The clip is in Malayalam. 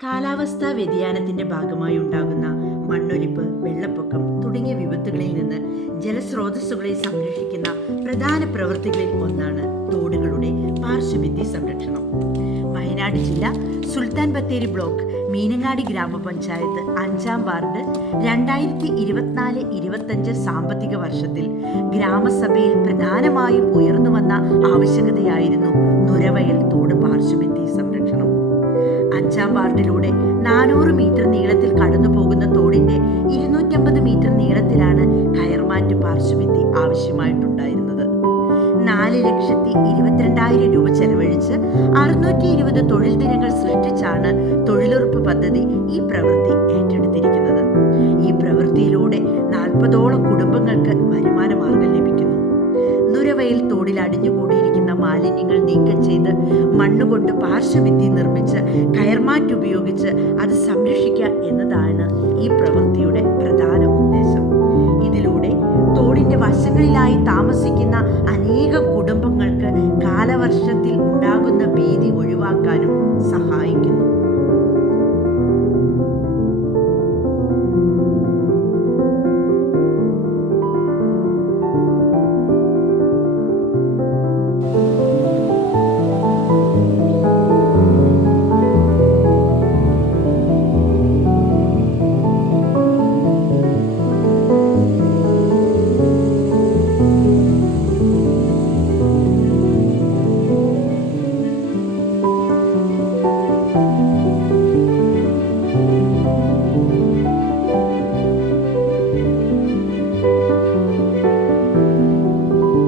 കാലാവസ്ഥാ വ്യതിയാനത്തിന്റെ ഭാഗമായി ഉണ്ടാകുന്ന മണ്ണൊലിപ്പ്, വെള്ളപ്പൊക്കം തുടങ്ങിയ വിപത്തുകളിൽ നിന്ന് ജലസ്രോതസ്സുകളെ സംരക്ഷിക്കുന്ന പ്രധാന പ്രവൃത്തികളിൽ ഒന്നാണ് തോടുകളുടെ പാർശ്വഭിത്തി സംരക്ഷണം. വയനാട് ജില്ല സുൽത്താൻ ബത്തേരി ബ്ലോക്ക് മീനങ്ങാടി ഗ്രാമപഞ്ചായത്ത് 5-ാം വാർഡ് 2024-25 സാമ്പത്തിക വർഷത്തിൽ ഗ്രാമസഭയിൽ പ്രധാനമായും ഉയർന്നുവന്ന ആവശ്യകതയായിരുന്നു നുരവയൽ തോട് പാർശ്വഭിത്തി സംരക്ഷണം. 5-ാം വാർഡിലൂടെ 400 മീറ്റർ നീളത്തിൽ കടന്നു പോകുന്ന തോടിന്റെ 250 മീറ്റർ നീളത്തിലാണ് കയർമാറ്റ് പാർശ്വഭിത്തി ആവശ്യമായിട്ടുണ്ടായിരുന്നത്. 4,22,000 രൂപ ചെലവഴിച്ച് 620 തൊഴിൽ ദിനങ്ങൾ സൃഷ്ടിച്ചാണ് തൊഴിലുറപ്പ് പദ്ധതി ഈ പ്രവൃത്തി ഏറ്റെടുത്തിരിക്കുന്നത്. ഈ പ്രവൃത്തിയിലൂടെ 40ഓളം കുടുംബങ്ങൾക്ക് വരുമാന മാർഗം ലഭിക്കുന്നു. നുരവയൽ തോടിൽ അടിഞ്ഞുകൂടിയിരിക്കുന്ന മാലിന്യങ്ങൾ നീക്കം ചെയ്ത് മണ്ണുകൊണ്ട് പാർശ്വഭിത്തി നിർമ്മിച്ച് കയർമാറ്റ് ഉപയോഗിച്ച് അത് സംരക്ഷിക്കുക എന്നതാണ് ഈ പ്രവൃത്തിയുടെ പ്രധാന ഉദ്ദേശം. ഇതിലൂടെ തോടിന്റെ വശങ്ങളിലായി താമസിക്കുന്ന അനേകം കുടുംബങ്ങൾക്ക് കാലവർഷത്തിൽ ഉണ്ടാകുന്ന ഭീതി